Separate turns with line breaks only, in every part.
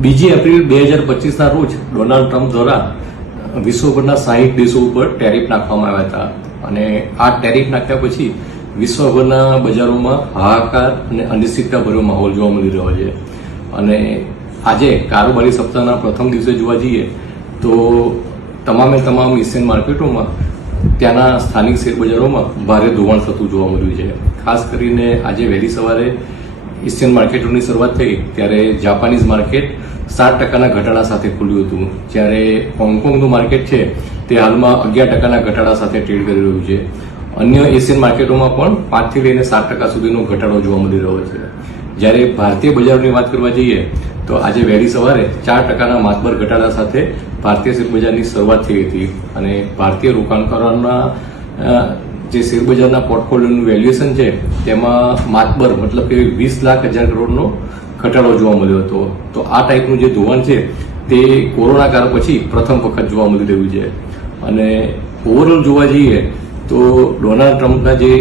બીજી એપ્રિલ બે હજાર પચીસના રોજ ડોનાલ્ડ ટ્રમ્પ દ્વારા વિશ્વભરના સાહીઠ દેશો ઉપર ટેરિફ નાખવામાં આવ્યા હતા. અને આ ટેરિફ નાખ્યા પછી વિશ્વભરના બજારોમાં હાહાકાર અને અનિશ્ચિતતાભર્યો માહોલ જોવા મળી રહ્યો છે. અને આજે કારોબારી સપ્તાહના પ્રથમ દિવસે જોવા જઈએ તો તમામે તમામ એશિયન માર્કેટોમાં ત્યાંના સ્થાનિક શેરબજારોમાં ભારે ધોવાણ થતું જોવા મળ્યું છે. ખાસ કરીને આજે વહેલી સવારે એશિયન માર્કેટોની શરૂઆત થઈ ત્યારે જાપાનીઝ માર્કેટ સાત ટકાના ઘટાડા સાથે ખુલ્યું હતું. જ્યારે હોંગકોંગનું માર્કેટ છે, તે હાલમાં અગિયાર ટકાના ઘટાડા સાથે ટ્રેડ કરી રહ્યું છે. અન્ય એશિયન માર્કેટોમાં પણ પાંચથી લઈને સાત ટકા સુધીનો ઘટાડો જોવા મળી રહ્યો છે. જ્યારે ભારતીય બજારોની વાત કરવા જઈએ, તો આજે વહેલી સવારે ચાર ટકાના માતબર ઘટાડા સાથે ભારતીય શેરબજારની શરૂઆત થઈ હતી અને ભારતીય રોકાણકારોના જે શેરબજારના પોર્ટફોલિયોનું વેલ્યુએશન છે, તેમાં માતબર મતલબ કે વીસ લાખ હજાર કરોડનો ઘટાડો જોવા મળ્યો હતો. તો આ ટાઈપનું જે ધોવાણ છે, તે કોરોના કાળ પછી પ્રથમ વખત જોવા મળી રહ્યું છે. અને ઓવરઓલ જોવા જઈએ, તો ડોનાલ્ડ ટ્રમ્પના જે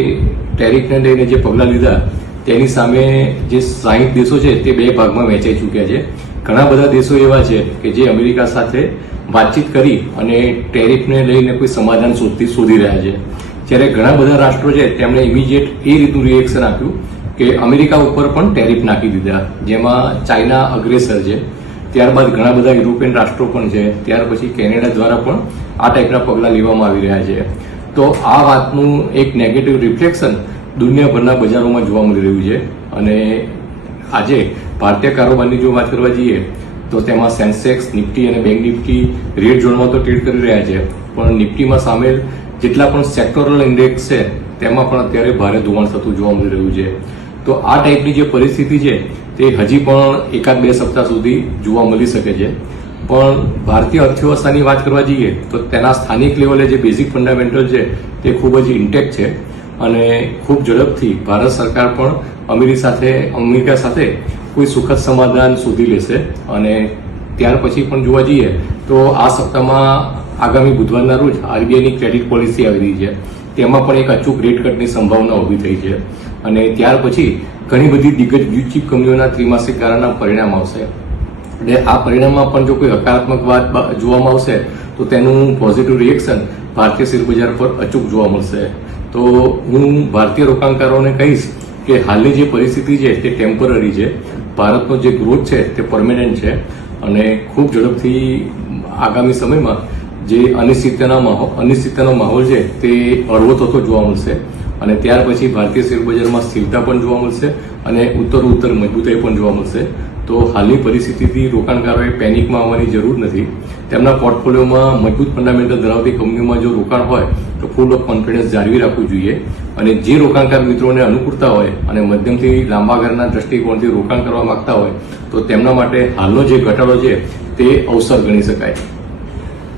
ટેરિફને લઈને જે પગલાં લીધા, તેની સામે જે સાહીઠ દેશો છે, તે બે ભાગમાં વહેંચાઈ ચૂક્યા છે. ઘણા બધા દેશો એવા છે કે જે અમેરિકા સાથે વાતચીત કરી અને ટેરિફને લઈને કોઈ સમાધાન શોધતી શોધી રહ્યા છે. જ્યારે ઘણા બધા રાષ્ટ્રો છે, તેમણે ઇમિડિયેટ એ રીતનું રિએક્શન આપ્યું કે અમેરિકા ઉપર પણ ટેરિફ નાખી દીધા, જેમાં ચાઇના અગ્રેસર છે. ત્યારબાદ ઘણા બધા યુરોપિયન રાષ્ટ્રો પણ છે, ત્યાર પછી કેનેડા દ્વારા પણ આ ટાઈપના પગલાં લેવામાં આવી રહ્યા છે. તો આ વાતનું એક નેગેટિવ રિફ્લેક્શન દુનિયાભરના બજારોમાં જોવા મળી રહ્યું છે. અને આજે ભારતીય કારોબારની જો વાત કરવા જઈએ, તો તેમાં સેન્સેક્સ, નિફ્ટી અને બેંક નિફ્ટી રેડ ઝોનમાં તો ટ્રેડ કરી રહ્યા છે. પણ નિફ્ટીમાં સામેલ જેટલા પણ સેક્ટોરલ ઇન્ડેક્સ છે, તેમાં પણ અત્યારે ભારે ધોવાણ થતું જોવા મળી રહ્યું છે. તો આ ટાઈપની જે પરિસ્થિતિ છે, તે હજી પણ એકાદ બે સપ્તાહ સુધી જોવા મળી શકે છે. પણ ભારતીય અર્થવ્યવસ્થાની વાત કરવા જઈએ, તો તેના સ્થાનિક લેવલે જે બેઝિક ફંડામેન્ટલ છે, તે ખૂબ જ ઇન્ટેક્ટ છે. અને ખૂબ ઝડપથી ભારત સરકાર પણ અમેરિકા સાથે અમેરિકા સાથે કોઈ સુખદ સમાધાન શોધી લેશે. અને ત્યાર પછી પણ જોવા જઈએ, તો આ સપ્તાહમાં આગામી બુધવારના રોજ આરબીઆઈની ક્રેડિટ પોલિસી આવી રહી છે. તેમાં પણ એક અચૂક રેટ કટની સંભાવના ઊભી થઈ છે. અને ત્યાર પછી ઘણી બધી દિગ્ગજ બ્લુ ચીપ કંપનીઓના ત્રિમાસિક ગાળાના પરિણામ આવશે. એટલે આ પરિણામમાં પણ જો કોઈ હકારાત્મક વાત જોવામાં આવશે, તો તેનું પોઝિટિવ રિએક્શન ભારતીય શેરબજાર પર અચૂક જોવા મળશે. તો હું ભારતીય રોકાણકારોને કહીશ કે હાલની જે પરિસ્થિતિ છે, તે ટેમ્પરરી છે. ભારતનો જે ગ્રોથ છે, તે પરમેનન્ટ છે. અને ખૂબ ઝડપથી આગામી સમયમાં જે અનિશ્ચિતતાના માહોલ અનિશ્ચિતતાનો માહોલ છે, તે હળવો થતો જોવા મળશે. અને ત્યાર પછી ભારતીય શેરબજારમાં સ્થિરતા પણ જોવા મળશે અને ઉત્તર ઉત્તર મજબૂતાઈ પણ જોવા મળશે. તો હાલની પરિસ્થિતિથી રોકાણકારોએ પેનિકમાં આવવાની જરૂર નથી. તેમના પોર્ટફોલિયોમાં મજબૂત ફંડામેન્ટલ ધરાવતી કંપનીઓમાં જો રોકાણ હોય, તો ફૂલ ઓફ કોન્ફિડન્સ જાળવી રાખવું જોઈએ. અને જે રોકાણકાર મિત્રોને અનુકૂળતા હોય અને મધ્યમથી લાંબા ગાળાના દ્રષ્ટિકોણથી રોકાણ કરવા માંગતા હોય, તો તેમના માટે હાલનો જે ઘટાડો છે, તે અવસર ગણી શકાય.